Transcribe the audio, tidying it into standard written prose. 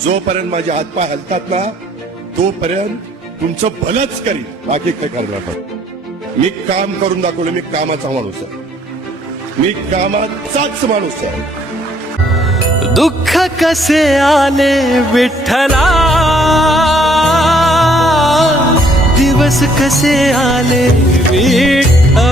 जोपर्यंत माझे हातपाय हलतात ना तोपर्यंत तुमचं भलंच करीन, बाकी काय करणार नाही. मी काम करून दाखवलं. मी कामाचा माणूस आहे. मी कामाचाच माणूस आहे. दुःख कसे आले विठ्ठला, दिवस कसे आले विठ्ठला.